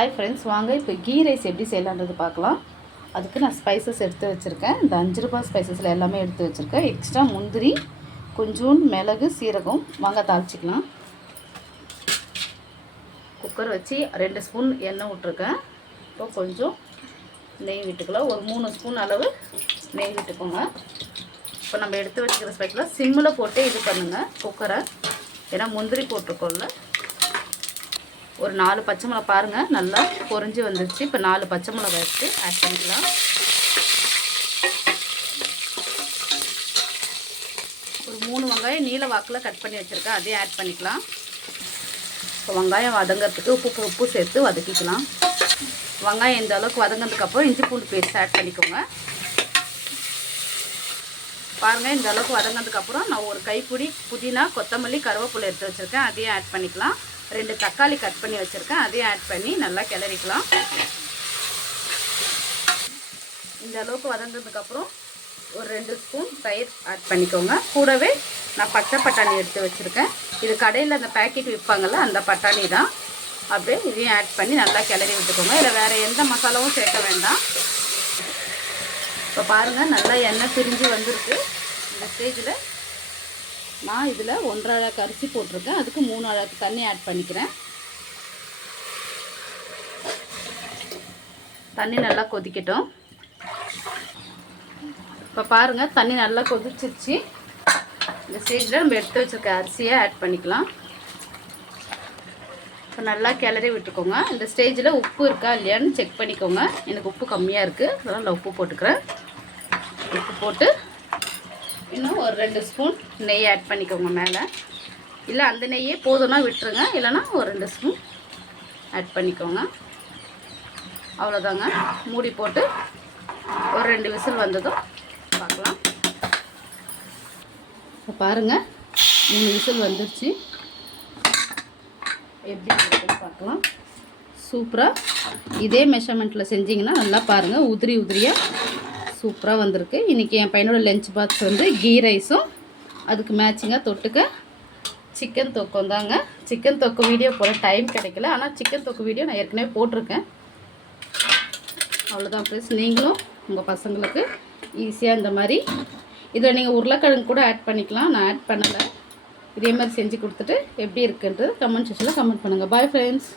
Hi friends வாங்க. இப்போ key rice எப்படி செய்யலான்றது பார்க்கலாம். அதுக்கு நான் ஸ்பைசஸ் எடுத்து வச்சுருக்கேன். இந்த அஞ்சு ரூபாய் ஸ்பைசஸில் எல்லாமே எடுத்து வச்சுருக்கேன். எக்ஸ்ட்ரா முந்திரி கொஞ்சோண்டு மிளகு சீரகம். வாங்க தாளிச்சிக்கலாம். குக்கர் வச்சு ரெண்டு ஸ்பூன் எண்ணெய் விட்ருக்கேன் இப்போ கொஞ்சம் நெய் விட்டுக்கலாம். ஒரு மூணு ஸ்பூன் அளவு நெய் விட்டுக்கோங்க. இப்போ நம்ம எடுத்து வச்சுக்கிற ஸ்பைக்கில் சிம்மில் போட்டு இது பண்ணுங்கள் குக்கரை ஏன்னா முந்திரி போட்டிருக்கோம்ல. ஒரு நாலு பச்சை மிளகா பாருங்கள் நல்லா பொறிஞ்சு வந்துருச்சு. இப்போ நாலு பச்சை மிளகா எடுத்து ஆட் பண்ணிக்கலாம். ஒரு மூணு வெங்காயம் நீல வாக்கில் கட் பண்ணி வச்சுருக்கேன். அதையும் ஆட் பண்ணிக்கலாம். இப்போ வெங்காயம் வதங்கிறதுக்கு உப்பு உப்பு சேர்த்து வதக்கிக்கலாம். வெங்காயம் இந்த அளவுக்கு வதங்கினதுக்கப்புறம் இஞ்சி பூண்டு பேஸ்ட் ஆட் பண்ணிக்கோங்க. பாருங்கள் இந்த அளவுக்கு வதங்கினதுக்கப்புறம் நான் ஒரு கைப்பிடி புதினா கொத்தமல்லி கருவேப்பிலை எடுத்து வச்சுருக்கேன். அதையும் ஆட் பண்ணிக்கலாம். ரெண்டு தக்காளி கட் பண்ணி வச்சுருக்கேன். அதையும் ஆட் பண்ணி நல்லா கிளறிக்கலாம். இந்த அளவுக்கு வதந்ததுக்கப்புறம் ஒரு ரெண்டு ஸ்பூன் தயிர் ஆட் பண்ணிக்கோங்க. கூடவே நான் பச்சை பட்டாணி எடுத்து வச்சுருக்கேன். இது கடையில் அந்த பேக்கெட் விற்பாங்கள்ல அந்த பட்டாணி தான். அப்படியே இதையும் ஆட் பண்ணி நல்லா கிளறி விட்டுக்கோங்க. இதில் வேறு எந்த மசாலாவும் சேர்க்க வேண்டாம். இப்போ பாருங்கள் நல்லா எண்ணெய் பிரிஞ்சு வந்திருக்கு. இந்த ஸ்டேஜில் நான் இதில் ஒன்றரை அழகு அரிசி போட்டிருக்கேன். அதுக்கு மூணு அழகு தண்ணி ஆட் பண்ணிக்கிறேன். தண்ணி நல்லா கொதிக்கட்டும். இப்போ பாருங்கள் தண்ணி நல்லா கொதிச்சிருச்சு. இந்த ஸ்டேஜில் நம்ம எடுத்து வச்சுருக்க அரிசியை ஆட் பண்ணிக்கலாம். இப்போ நல்லா கிளறி விட்டுக்கோங்க. இந்த ஸ்டேஜில் உப்பு இருக்கா இல்லையான்னு செக் பண்ணிக்கோங்க. எனக்கு உப்பு கம்மியாக இருக்குது அதனால் நான் உப்பு போட்டுக்கிறேன். உப்பு போட்டு இன்னும் ஒரு ரெண்டு ஸ்பூன் நெய் ஆட் பண்ணிக்கோங்க மேலே. இல்லை அந்த நெய்யே போதும்னா விட்டுருங்க. இல்லைன்னா ஒரு ரெண்டு ஸ்பூன் ஆட் பண்ணிக்கோங்க. அவ்வளோதாங்க. மூடி போட்டு ஒரு ரெண்டு விசில் வந்ததும் பார்க்கலாம். இப்போ பாருங்கள் மூணு விசில் வந்துருச்சு. எப்படி இருக்குன்னு பார்க்கலாம். சூப்பராக இதே மெஷர்மெண்ட்டில் செஞ்சிங்கன்னா நல்லா பாருங்கள் உதிரி உதிரியாக சூப்பராக வந்திருக்கு. இன்றைக்கி என் பையனோட லஞ்ச் பாக்ஸ் வந்து கீ ரைஸும் அதுக்கு மேட்சிங்காக தொட்டுக்க சிக்கன் தொக்கம் தாங்க. சிக்கன் தொக்கு வீடியோ போட டைம் கிடைக்கல. ஆனால் சிக்கன் தொக்கு வீடியோ நான் ஏற்கனவே போட்டிருக்கேன். அவ்வளோதான் ப்ளஸ் நீங்களும் உங்கள் பசங்களுக்கு ஈஸியாக இந்த மாதிரி. இதில் நீங்கள் உருளைக்கிழங்கு கூட ஆட் பண்ணிக்கலாம். நான் ஆட் பண்ணலை. இதே மாதிரி செஞ்சு கொடுத்துட்டு எப்படி இருக்குன்றது கமெண்ட் செக்ஷனில் கமெண்ட் பண்ணுங்கள் பாய் ஃப்ரெண்ட்ஸ்